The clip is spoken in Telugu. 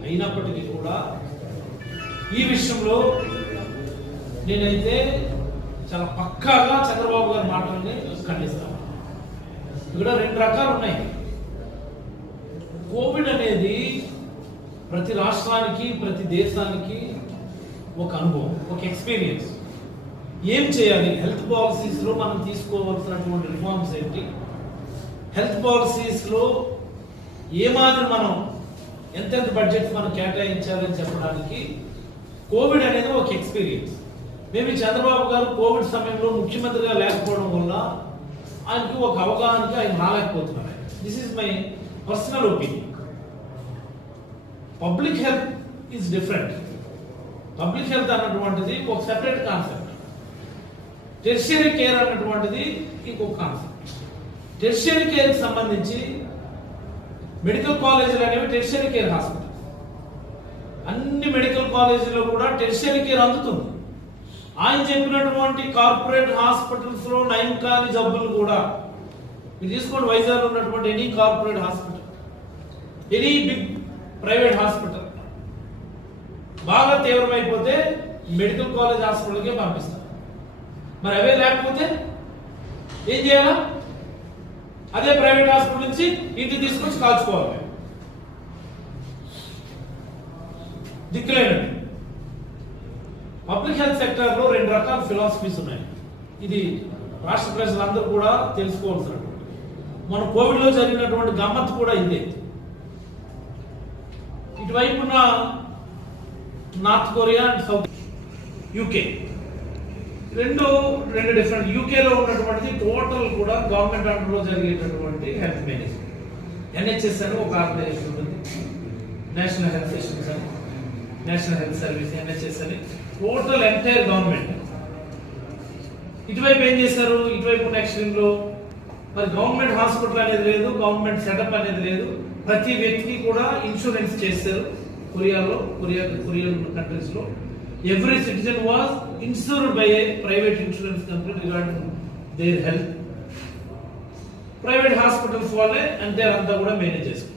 అయినప్పటికీ కూడా ఈ విషయంలో నేనైతే చాలా పక్కాగా చంద్రబాబు గారి మాటల్ని ఖండిస్తాను. ఇక్కడ రెండు రకాలు ఉన్నాయి. కోవిడ్ అనేది ప్రతి రాష్ట్రానికి ప్రతి దేశానికి ఒక అనుభవం, ఒక ఎక్స్పీరియన్స్. ఏం చేయాలి, హెల్త్ పాలసీస్లో మనం తీసుకోవాల్సినటువంటి రిఫార్మ్స్ ఏంటి, హెల్త్ పాలసీస్లో ఏ మాదిరి మనం ఎంతెంత బడ్జెట్ మనం కేటాయించాలని చెప్పడానికి కోవిడ్ అనేది ఒక ఎక్స్పీరియన్స్. మేబీ చంద్రబాబు గారు కోవిడ్ సమయంలో ముఖ్యమంత్రిగా లేకపోవడం వల్ల ఆయనకి ఒక అవగాహనకి ఆయన రాలేకపోతున్నారు. This is my personal opinion. Public health is different. Public health అన్నటువంటిది ఒక సెపరేట్ కాన్సెప్ట్. టెర్షియరీ కేర్ అన్నటువంటిది ఇంకొక కాన్సెప్ట్. టెర్షియరీ కేర్కి సంబంధించి మెడికల్ కాలేజీలు అనేవి టెర్షియరీ కేర్ హాస్పిటల్. అన్ని మెడికల్ కాలేజీలో కూడా టెర్షియరీ కేర్ అందుతుంది. ఆయన చెప్పినటువంటి కార్పొరేట్ హాస్పిటల్స్ లో నయం కాని జబ్బులు కూడా మీరు తీసుకోండి. వైజాగ్ ఉన్నటువంటి any corporate hospital, any big private hospital బాగా తీవ్రమైపోతే మెడికల్ కాలేజ్ హాస్పిటల్కే పంపిస్తారు. మరి అవే లేకపోతే ఏం చేయాలా? అదే ప్రైవేట్ హాస్పిటల్ నుంచి ఇంటికి తీసుకొచ్చి కాల్చుకోవాలి. దిక్కులేనండి. పబ్లిక్ హెల్త్ సెక్టర్ లో రెండు రకాల ఫిలాసఫీస్ ఉన్నాయి. ఇది రాష్ట్ర ప్రజలందరూ కూడా తెలుసుకోవాల్సినటువంటి. మన కోవిడ్ లో జరిగినటువంటి గమ్మత్తు కూడా ఇదే. ఇటువైపున North Korea and South UK రెండు డిఫరెంట్. యూకేలో ఉన్నటువంటిది టోటల్ కూడా గవర్నమెంట్ అండర్లో జరిగేటటువంటి హెల్త్ మేనేజ్మెంట్. ఎన్హెచ్ఎస్ అని ఒక ఆర్గనైజేషన్ ఉంటుంది, నేషనల్ హెల్త్ సిస్టమ్స్ అని, నేషనల్ హెల్త్ సర్వీస్, ఎన్హెచ్ఎస్ అని, టోటల్ ఎంటైర్ గవర్నమెంట్. ఇటువైపు ఏం చేశారు? ఇటువైపు ఎక్స్ట్రీమ్ లో మరి గవర్నమెంట్ హాస్పిటల్ అనేది లేదు, గవర్నమెంట్ సెటప్ అనేది లేదు. ప్రతి వ్యక్తికి కూడా ఇన్సూరెన్స్ చేశారు. కొరియన్ కంట్రీస్ లో every citizen was insured by a private insurance company regarding their health. Private hospitals వాళ్ళే అంటే అంతా కూడా మేనేజ్ చేస్తారు.